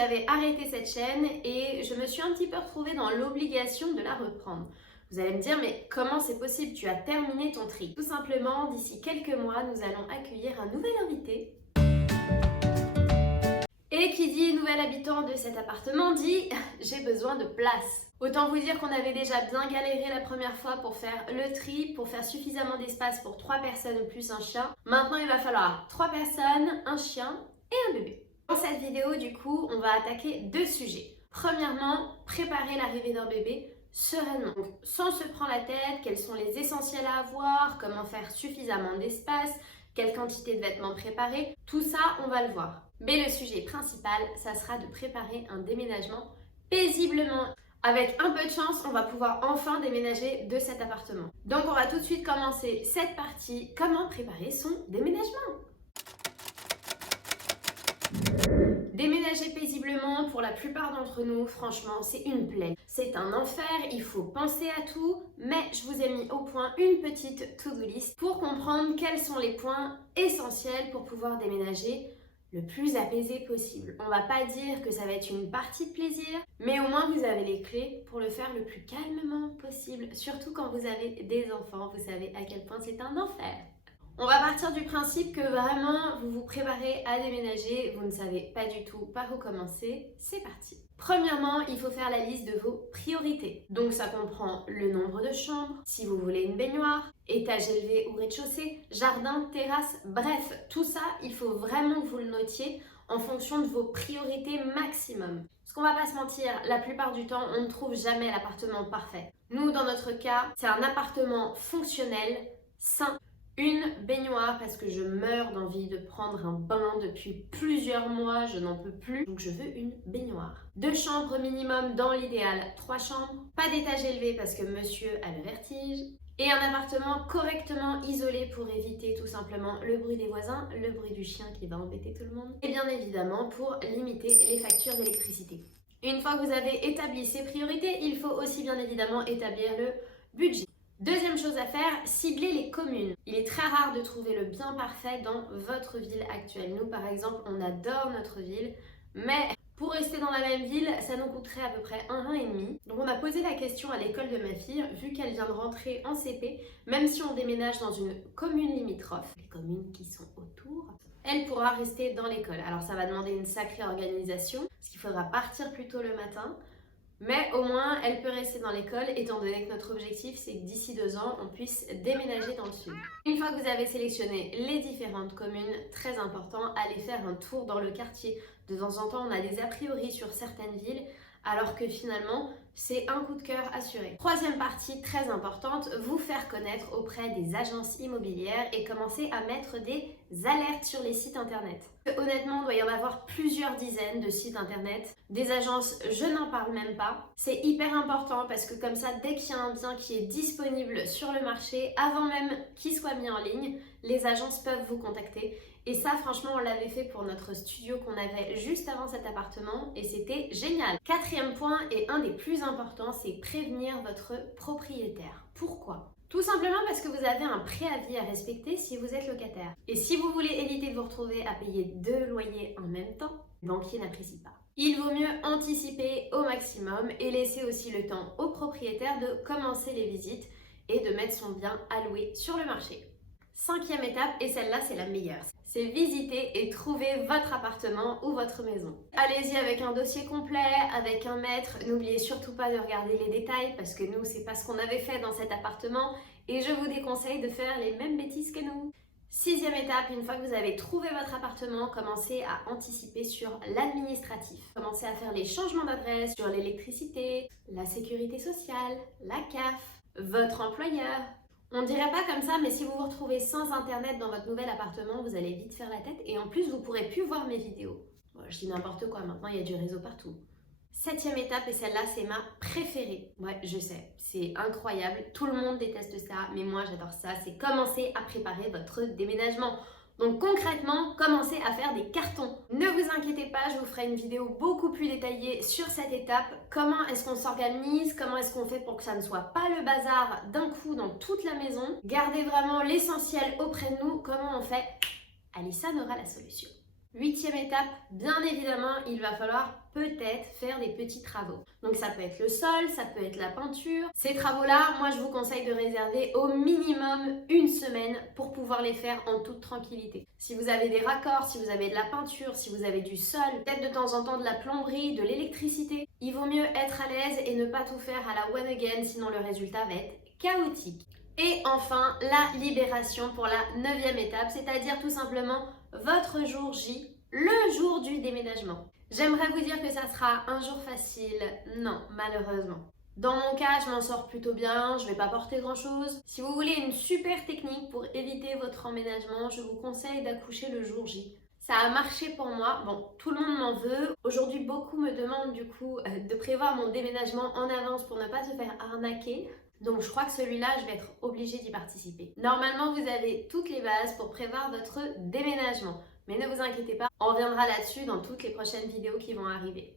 j'avais arrêté cette chaîne et je me suis un petit peu retrouvée dans l'obligation de la reprendre. Vous allez me dire, mais comment c'est possible? Tu as terminé ton tri. Tout simplement, d'ici quelques mois, nous allons accueillir un nouvel invité. Et qui dit nouvel habitant de cet appartement dit j'ai besoin de place. Autant vous dire qu'on avait déjà bien galéré la première fois pour faire le tri, pour faire suffisamment d'espace pour 3 personnes plus un chien. Maintenant il va falloir 3 personnes, un chien et un bébé. Dans cette vidéo du coup on va attaquer 2 sujets. Premièrement, préparer l'arrivée d'un bébé sereinement. Donc, sans se prendre la tête, quels sont les essentiels à avoir, comment faire suffisamment d'espace, quelle quantité de vêtements préparer, tout ça on va le voir. Mais le sujet principal, ça sera de préparer un déménagement paisiblement. Avec un peu de chance, on va pouvoir enfin déménager de cet appartement. Donc on va tout de suite commencer cette partie, comment préparer son déménagement. Déménager paisiblement, pour la plupart d'entre nous, franchement, c'est une plaie. C'est un enfer, il faut penser à tout, mais je vous ai mis au point une petite to-do list pour comprendre quels sont les points essentiels pour pouvoir déménager le plus apaisé possible. On va pas dire que ça va être une partie de plaisir, mais au moins vous avez les clés pour le faire le plus calmement possible, surtout quand vous avez des enfants, vous savez à quel point c'est un enfer. On va partir du principe que vraiment vous vous préparez à déménager, vous ne savez pas du tout par où commencer, c'est parti. Premièrement, il faut faire la liste de vos priorités. Donc ça comprend le nombre de chambres, si vous voulez une baignoire, étage élevé ou rez-de-chaussée, jardin, terrasse, bref, tout ça, il faut vraiment que vous le notiez en fonction de vos priorités maximum. Parce qu'on va pas se mentir, la plupart du temps, on ne trouve jamais l'appartement parfait. Nous, dans notre cas, c'est un appartement fonctionnel, sain. Une baignoire parce que je meurs d'envie de prendre un bain depuis plusieurs mois, je n'en peux plus, donc je veux une baignoire. 2 chambres minimum dans l'idéal, 3 chambres, pas d'étage élevé parce que monsieur a le vertige, et un appartement correctement isolé pour éviter tout simplement le bruit des voisins, le bruit du chien qui va embêter tout le monde, et bien évidemment pour limiter les factures d'électricité. Une fois que vous avez établi ces priorités, il faut aussi bien évidemment établir le budget. Deuxième chose à faire, cibler les communes. Il est très rare de trouver le bien parfait dans votre ville actuelle. Nous, par exemple, on adore notre ville, mais pour rester dans la même ville, ça nous coûterait à peu près 1,5 €. Donc on a posé la question à l'école de ma fille, vu qu'elle vient de rentrer en CP, même si on déménage dans une commune limitrophe, les communes qui sont autour, elle pourra rester dans l'école. Alors ça va demander une sacrée organisation, parce qu'il faudra partir plus tôt le matin, mais au moins, elle peut rester dans l'école, étant donné que notre objectif, c'est que d'ici 2 ans, on puisse déménager dans le sud. Une fois que vous avez sélectionné les différentes communes, très important, allez faire un tour dans le quartier. De temps en temps, on a des a priori sur certaines villes, alors que finalement, c'est un coup de cœur assuré. Troisième partie très importante, vous faire connaître auprès des agences immobilières et commencer à mettre des alertes sur les sites internet. Honnêtement, il doit y en avoir plusieurs dizaines de sites internet. Des agences, je n'en parle même pas. C'est hyper important parce que comme ça, dès qu'il y a un bien qui est disponible sur le marché, avant même qu'il soit mis en ligne, les agences peuvent vous contacter. Et ça, franchement, on l'avait fait pour notre studio qu'on avait juste avant cet appartement et c'était génial. Quatrième point et un des plus importants, c'est prévenir votre propriétaire. Pourquoi ? Tout simplement parce que vous avez un préavis à respecter si vous êtes locataire. Et si vous voulez éviter de vous retrouver à payer 2 loyers en même temps, le banquier n'apprécie pas. Il vaut mieux anticiper au maximum et laisser aussi le temps au propriétaire de commencer les visites et de mettre son bien à louer sur le marché. Cinquième étape, et celle-là c'est la meilleure, c'est visiter et trouver votre appartement ou votre maison. Allez-y avec un dossier complet, avec un maître. N'oubliez surtout pas de regarder les détails parce que nous, c'est pas ce qu'on avait fait dans cet appartement et je vous déconseille de faire les mêmes bêtises que nous. Sixième étape, une fois que vous avez trouvé votre appartement, commencez à anticiper sur l'administratif. Commencez à faire les changements d'adresse sur l'électricité, la sécurité sociale, la CAF, votre employeur. On dirait pas comme ça, mais si vous vous retrouvez sans internet dans votre nouvel appartement, vous allez vite faire la tête et en plus, vous pourrez plus voir mes vidéos. Bon, je dis n'importe quoi, maintenant il y a du réseau partout. Septième étape, et celle-là, c'est ma préférée. Ouais, je sais, c'est incroyable, tout le monde déteste ça, mais moi j'adore ça, c'est commencer à préparer votre déménagement. Donc concrètement, commencez à faire des cartons. Ne vous inquiétez pas, je vous ferai une vidéo beaucoup plus détaillée sur cette étape. Comment est-ce qu'on s'organise? Comment est-ce qu'on fait pour que ça ne soit pas le bazar d'un coup dans toute la maison? Gardez vraiment l'essentiel auprès de nous. Comment on fait? Alissa aura la solution. 8e étape, bien évidemment, il va falloir peut-être faire des petits travaux. Donc ça peut être le sol, ça peut être la peinture. Ces travaux-là, moi je vous conseille de réserver au minimum une semaine pour pouvoir les faire en toute tranquillité. Si vous avez des raccords, si vous avez de la peinture, si vous avez du sol, peut-être de temps en temps de la plomberie, de l'électricité, il vaut mieux être à l'aise et ne pas tout faire à la one again, sinon le résultat va être chaotique. Et enfin, la libération pour la 9e étape, c'est-à-dire tout simplement votre jour J, le jour du déménagement. J'aimerais vous dire que ça sera un jour facile, non, malheureusement. Dans mon cas, je m'en sors plutôt bien, je vais pas porter grand chose. Si vous voulez une super technique pour éviter votre emménagement, je vous conseille d'accoucher le jour J. Ça a marché pour moi, bon, tout le monde m'en veut. Aujourd'hui, beaucoup me demandent du coup de prévoir mon déménagement en avance pour ne pas se faire arnaquer. Donc je crois que celui-là, je vais être obligée d'y participer. Normalement, vous avez toutes les bases pour prévoir votre déménagement. Mais ne vous inquiétez pas, on reviendra là-dessus dans toutes les prochaines vidéos qui vont arriver.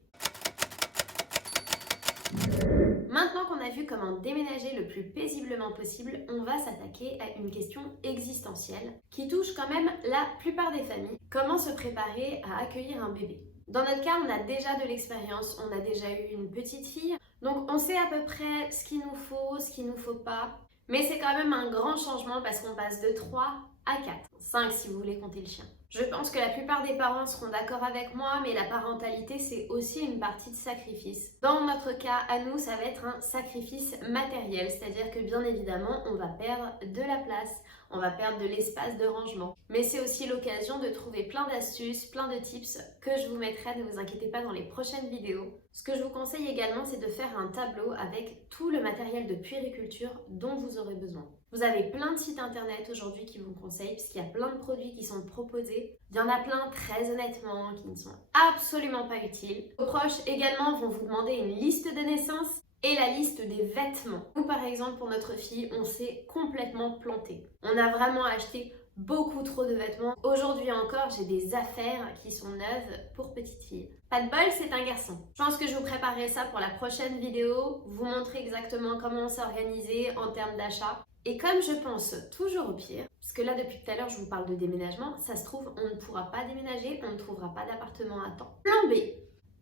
Maintenant qu'on a vu comment déménager le plus paisiblement possible, on va s'attaquer à une question existentielle qui touche quand même la plupart des familles. Comment se préparer à accueillir un bébé? Dans notre cas, on a déjà de l'expérience, on a déjà eu une petite fille, donc on sait à peu près ce qu'il nous faut, ce qu'il nous faut pas. Mais c'est quand même un grand changement parce qu'on passe de 3 à 4, 5 si vous voulez compter le chien. Je pense que la plupart des parents seront d'accord avec moi, mais la parentalité, c'est aussi une partie de sacrifice. Dans notre cas, à nous, ça va être un sacrifice matériel, c'est-à-dire que bien évidemment, on va perdre de la place, on va perdre de l'espace de rangement. Mais c'est aussi l'occasion de trouver plein d'astuces, plein de tips que je vous mettrai, ne vous inquiétez pas, dans les prochaines vidéos. Ce que je vous conseille également, c'est de faire un tableau avec tout le matériel de puériculture dont vous aurez besoin. Vous avez plein de sites internet aujourd'hui qui vous conseillent, puisqu'il y a plein de produits qui sont proposés. Il y en a plein, très honnêtement, qui ne sont absolument pas utiles. Vos proches également vont vous demander une liste de naissance et la liste des vêtements. Nous, par exemple, pour notre fille, on s'est complètement planté. On a vraiment acheté beaucoup trop de vêtements. Aujourd'hui encore, j'ai des affaires qui sont neuves pour petite fille. Pas de bol, c'est un garçon. Je pense que je vous préparerai ça pour la prochaine vidéo, vous montrer exactement comment s'organiser en termes d'achat. Et comme je pense toujours au pire, parce que là depuis tout à l'heure je vous parle de déménagement, ça se trouve on ne pourra pas déménager, on ne trouvera pas d'appartement à temps. Plan B.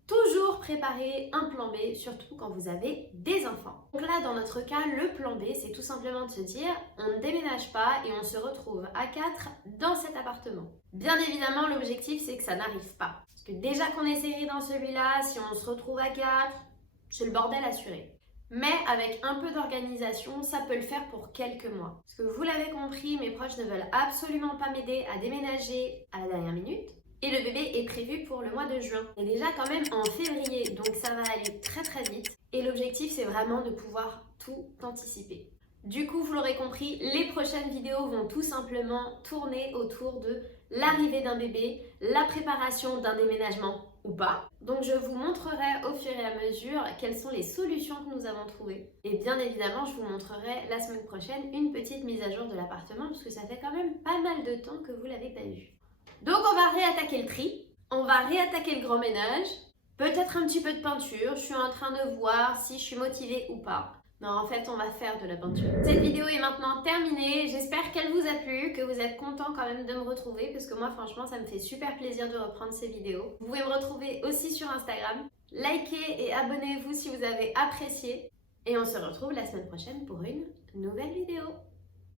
Toujours préparer un plan B, surtout quand vous avez des enfants. Donc là, dans notre cas, le plan B, c'est tout simplement de se dire, on ne déménage pas et on se retrouve à 4 dans cet appartement. Bien évidemment, l'objectif, c'est que ça n'arrive pas. Parce que déjà qu'on est serré dans celui-là, si on se retrouve à 4, c'est le bordel assuré. Mais avec un peu d'organisation, ça peut le faire pour quelques mois. Parce que vous l'avez compris, mes proches ne veulent absolument pas m'aider à déménager à la dernière minute. Et le bébé est prévu pour le mois de juin. On est déjà quand même en février, donc ça va aller très très vite. Et l'objectif, c'est vraiment de pouvoir tout anticiper. Du coup, vous l'aurez compris, les prochaines vidéos vont tout simplement tourner autour de l'arrivée d'un bébé, la préparation d'un déménagement ou pas. Donc je vous montrerai au fur et à mesure quelles sont les solutions que nous avons trouvées. Et bien évidemment, je vous montrerai la semaine prochaine une petite mise à jour de l'appartement parce que ça fait quand même pas mal de temps que vous l'avez pas vu. Donc on va réattaquer le tri, on va réattaquer le grand ménage, peut-être un petit peu de peinture, je suis en train de voir si je suis motivée ou pas. Non, en fait, on va faire de la peinture. Cette vidéo est maintenant terminée. J'espère qu'elle vous a plu, que vous êtes content quand même de me retrouver, parce que moi, franchement, ça me fait super plaisir de reprendre ces vidéos. Vous pouvez me retrouver aussi sur Instagram. Likez et abonnez-vous si vous avez apprécié. Et on se retrouve la semaine prochaine pour une nouvelle vidéo.